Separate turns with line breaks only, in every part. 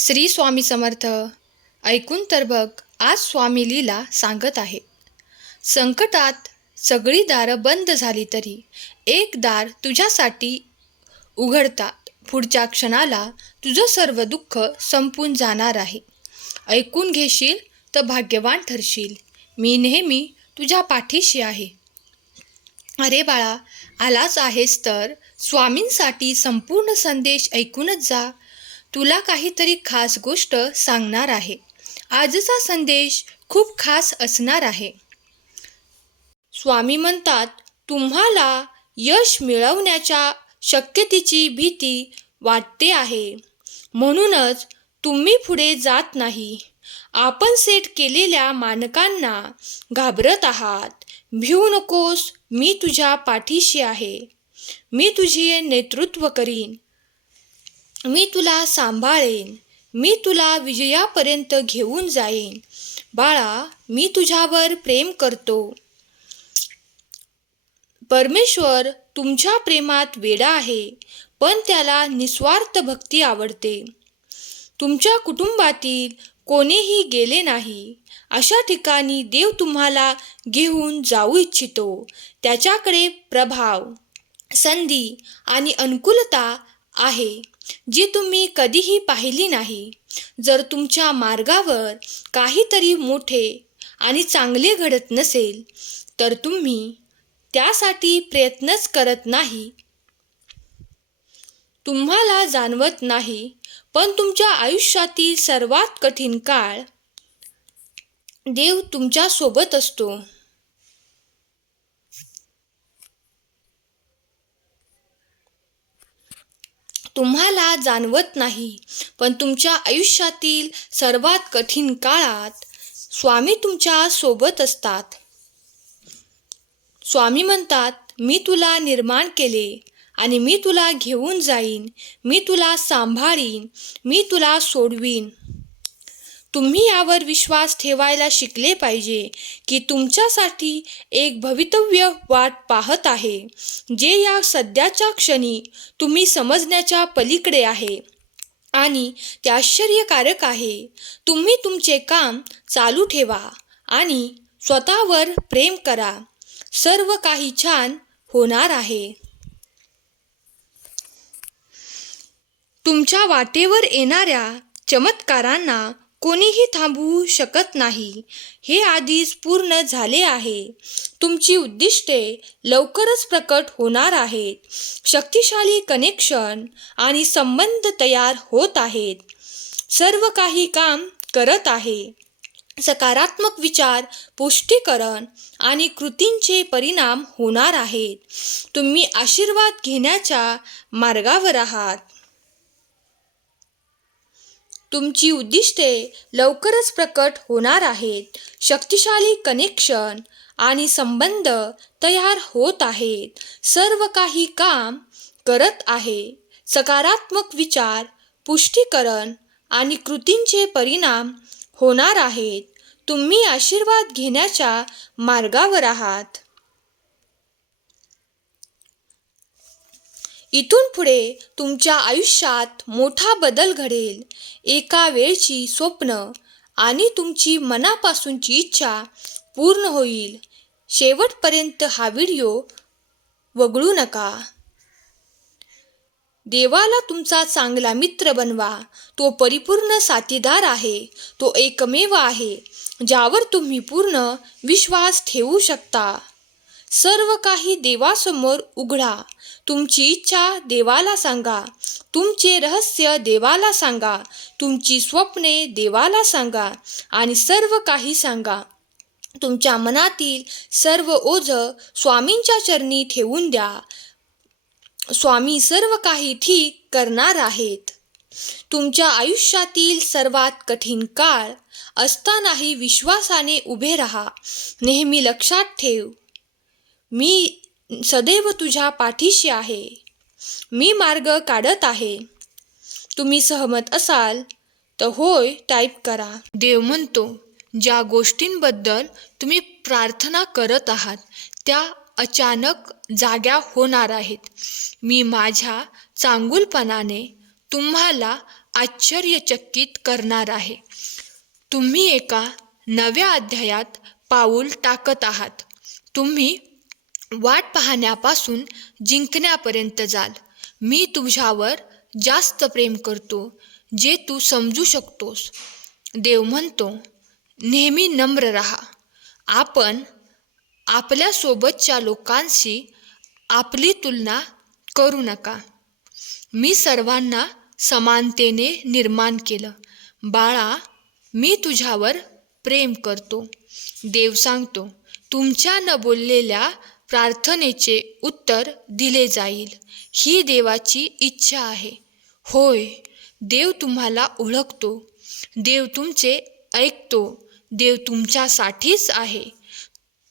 श्री स्वामी समर्थ ऐकून तर बघ आज स्वामी लीला सांगत आहे. संकटात सगळी दारं बंद झाली तरी एक दार तुझ्यासाठी उघडतात. पुढच्या क्षणाला तुझं सर्व दुःख संपून जाणार आहे. ऐकून घेशील तर भाग्यवान ठरशील. मी नेहमी तुझ्या पाठीशी आहे. अरे बाळा आलाच आहेस तर स्वामींसाठी संपूर्ण संदेश ऐकूनच जा. तुला काहीतरी खास गोष्ट सांगणार आहे. आजचा संदेश खूप खास असणार आहे. स्वामी म्हणतात तुम्हाला यश मिळवण्याच्या शक्यतेची भीती वाटते आहे. म्हणूनच तुम्ही पुढे जात नाही. आपण सेट केलेल्या मानकांना घाबरत आहात. भिऊ नकोस. मी तुझ्या पाठीशी आहे. मी तुझे नेतृत्व करीन. मी तुला सांभाळेन. मी तुला विजयापर्यंत घेऊन जाईन. बाळा मी तुझ्यावर प्रेम करतो. परमेश्वर तुमच्या प्रेमात वेडा आहे पण त्याला निस्वार्थ भक्ती आवडते. तुमच्या कुटुंबातील कोणीही गेले नाही. अशा ठिकाणी देव तुम्हाला घेऊन जाऊ इच्छितो. त्याच्याकडे प्रभाव संधी आणि अनुकूलता आहे. जी तुम्ही कधीही पाहिली नाही जर तुमच्या मार्गावर काहीतरी मोठे आणि चांगले घडत नसेल तर तुम्ही त्यासाठी प्रयत्नच करत नाही. तुम्हाला जाणवत नाही पण तुमच्या आयुष्यातील सर्वात कठीण काळ देव तुमच्यासोबत असतो. तुम्हाला जाणवत नाही पण तुमच्या आयुष्यातील सर्वात कठीण काळात स्वामी तुमच्यासोबत असतात. स्वामी म्हणतात मी तुला निर्माण केले आणि मी तुला घेऊन जाईन मी तुला सांभाळीन मी तुला सोडवीन. तुम्ही यावर विश्वास ठेवायला शिकले पाहिजे की तुमच्यासाठी एक भवितव्य वाट पाहत आहे जे या सध्याच्या क्षणी तुम्ही समजण्याच्या पलीकडे आहे. आणि ते आश्चर्यकारक आहे. तुम्ही तुमचे काम चालू ठेवा आणि स्वतःवर प्रेम करा. सर्व काही छान होणार आहे. तुमच्या वाटेवर येणाऱ्या चमत्कारांना कोणीही थांबवू शकत नाही. हे आधीच पूर्ण झाले आहे. तुमची उद्दिष्टे लवकरच प्रकट होणार आहेत. शक्तिशाली कनेक्शन आणि संबंध तयार होत आहेत. सर्व काही काम करत आहे. सकारात्मक विचार पुष्टीकरण आणि कृतींचे परिणाम होणार आहेत. तुम्ही आशीर्वाद घेण्याच्या मार्गावर आहात. तुमची उद्दिष्टे लवकरच प्रकट होणार आहेत. शक्तिशाली कनेक्शन आणि संबंध तयार होत आहेत. सर्व काही काम करत आहे. सकारात्मक विचार पुष्टीकरण आणि कृतींचे परिणाम होणार आहेत. तुम्ही आशीर्वाद घेण्याच्या मार्गावर आहात. इथून पुढे तुमच्या आयुष्यात मोठा बदल घडेल. एका वेळची स्वप्न आणि तुमची मनापासूनची इच्छा पूर्ण होईल. शेवटपर्यंत हा व्हिडिओ वगळू नका. देवाला तुमचा चांगला मित्र बनवा. तो परिपूर्ण साथीदार आहे. तो एकमेव आहे. ज्यावर तुम्ही पूर्ण विश्वास ठेवू शकता. सर्व काही देवासमोर उघडा. तुमची इच्छा देवाला सांगा. तुमचे रहस्य देवाला सांगा. तुमची स्वप्ने देवाला सांगा. आणि सर्व काही सांगा. तुमच्या मनातील सर्व ओझं स्वामींच्या चरणी ठेवून द्या. स्वामी सर्व काही ठीक करणार आहेत. तुमच्या आयुष्यातील सर्वात कठीण काळ असतानाही विश्वासाने उभे राहा. नेहमी लक्षात ठेव. मी सदैव तुझ्या पाठीशी आहे. मी मार्ग काढत आहे. तुम्ही सहमत असाल तर होय टाईप करा. देव म्हणतो ज्या गोष्टींबद्दल तुम्ही प्रार्थना करत आहात त्या अचानक जाग्या होणार आहेत. मी माझ्या चांगुलपणाने तुम्हाला आश्चर्यचकित करणार आहे. तुम्ही एका नव्या अध्यायात पाऊल टाकत आहात. तुम्ही वाट पाहण्यापासून जिंकण्यापर्यंत जाल. मी तुझ्यावर जास्त प्रेम करतो जे तू समजू शकतोस. देव म्हणतो नेहमी नम्र राहा. आपण आपल्यासोबतच्या लोकांशी आपली तुलना करू नका. मी सर्वांना समानतेने निर्माण केलं. बाळा मी तुझ्यावर प्रेम करतो. देव सांगतो तुमच्या न बोललेल्या प्रार्थनेचे उत्तर दिले जाईल. ही देवाची इच्छा आहे. होय देव तुम्हाला ओळखतो. देव तुमचे ऐकतो. देव तुमच्यासाठीच आहे.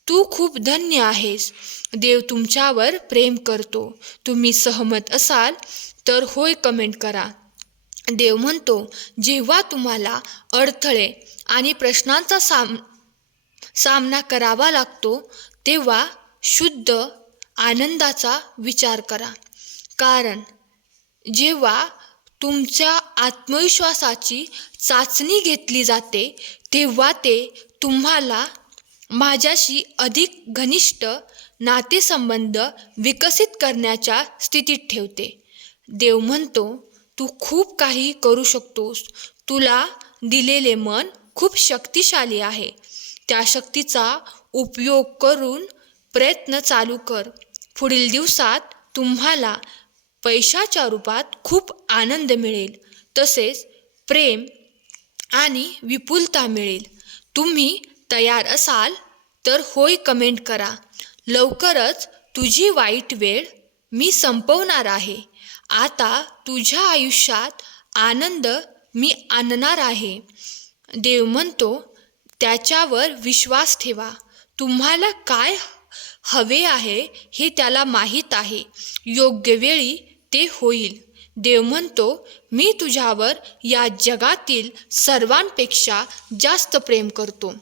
तू खूप धन्य आहेस. देव तुमच्यावर प्रेम करतो. तुम्ही सहमत असाल तर होय कमेंट करा. देव म्हणतो जेव्हा तुम्हाला अडथळे आणि प्रश्नांचा साम सामना करावा लागतो तेव्हा शुद्ध आनंदाचा विचार करा. कारण जेव्हा तुमच्या आत्मविश्वासाची चाचणी घेतली जाते तेव्हा ते तुम्हाला माझ्याशी अधिक घनिष्ठ नातेसंबंध विकसित करण्याच्या स्थितीत ठेवते. देव म्हणतो तू खूप काही करू शकतोस. तुला दिलेले मन खूप शक्तिशाली आहे. त्या शक्तीचा उपयोग करून प्रयत्न चालू कर. पुढील दिवसात तुम्हाला पैशाच्या रूपात खूप आनंद मिळेल. तसेच प्रेम आणि विपुलता मिळेल. तुम्ही तयार असाल तर होय कमेंट करा. लवकरच तुझी वाईट वेळ मी संपवणार आहे. आता तुझ्या आयुष्यात आनंद मी आणणार आहे. देव म्हणतो त्याच्यावर विश्वास ठेवा. तुम्हाला काय हवे आहे हे त्याला माहीत आहे. योग्य वेळी ते होईल. देव म्हणतो मी तुझ्यावर या जगातील सर्वांपेक्षा जास्त प्रेम करतो.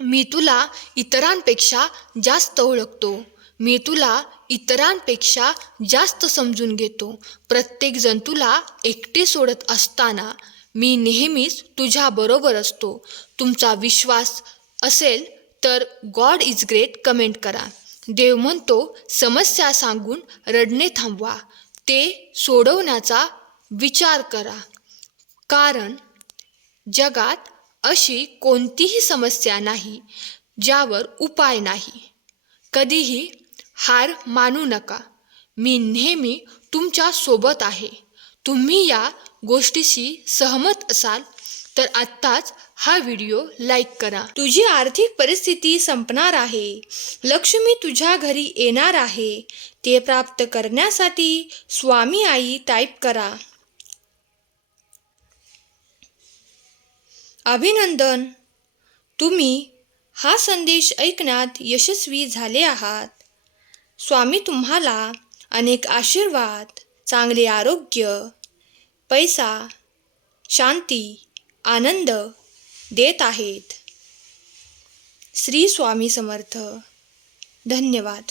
मी तुला इतरांपेक्षा जास्त ओळखतो. मी तुला इतरांपेक्षा जास्त समजून घेतो. प्रत्येकजण तुला एकटे सोडत असताना मी नेहमीच तुझ्याबरोबर असतो. तुमचा विश्वास असेल तर गॉड इज ग्रेट कमेंट करा. देव म्हणतो समस्या सांगून रडणे थांबवा. ते सोडवण्याचा विचार करा. कारण जगात अशी कोणतीही समस्या नाही ज्यावर उपाय नाही. कधीही हार मानू नका. मी नेहमी तुमच्यासोबत आहे. तुम्ही या गोष्टीशी सहमत असाल तर आत्ताच हा व्हिडिओ लाईक करा. तुझी आर्थिक परिस्थिती संपणार आहे. लक्ष्मी तुझ्या घरी येणार आहे. ते प्राप्त करण्यासाठी स्वामी आई टाईप करा. अभिनंदन. तुम्ही हा संदेश ऐकण्यात यशस्वी झाले आहात. स्वामी तुम्हाला अनेक आशीर्वाद चांगले आरोग्य पैसा शांती आनंद देत आहेत. श्री स्वामी समर्थ. धन्यवाद.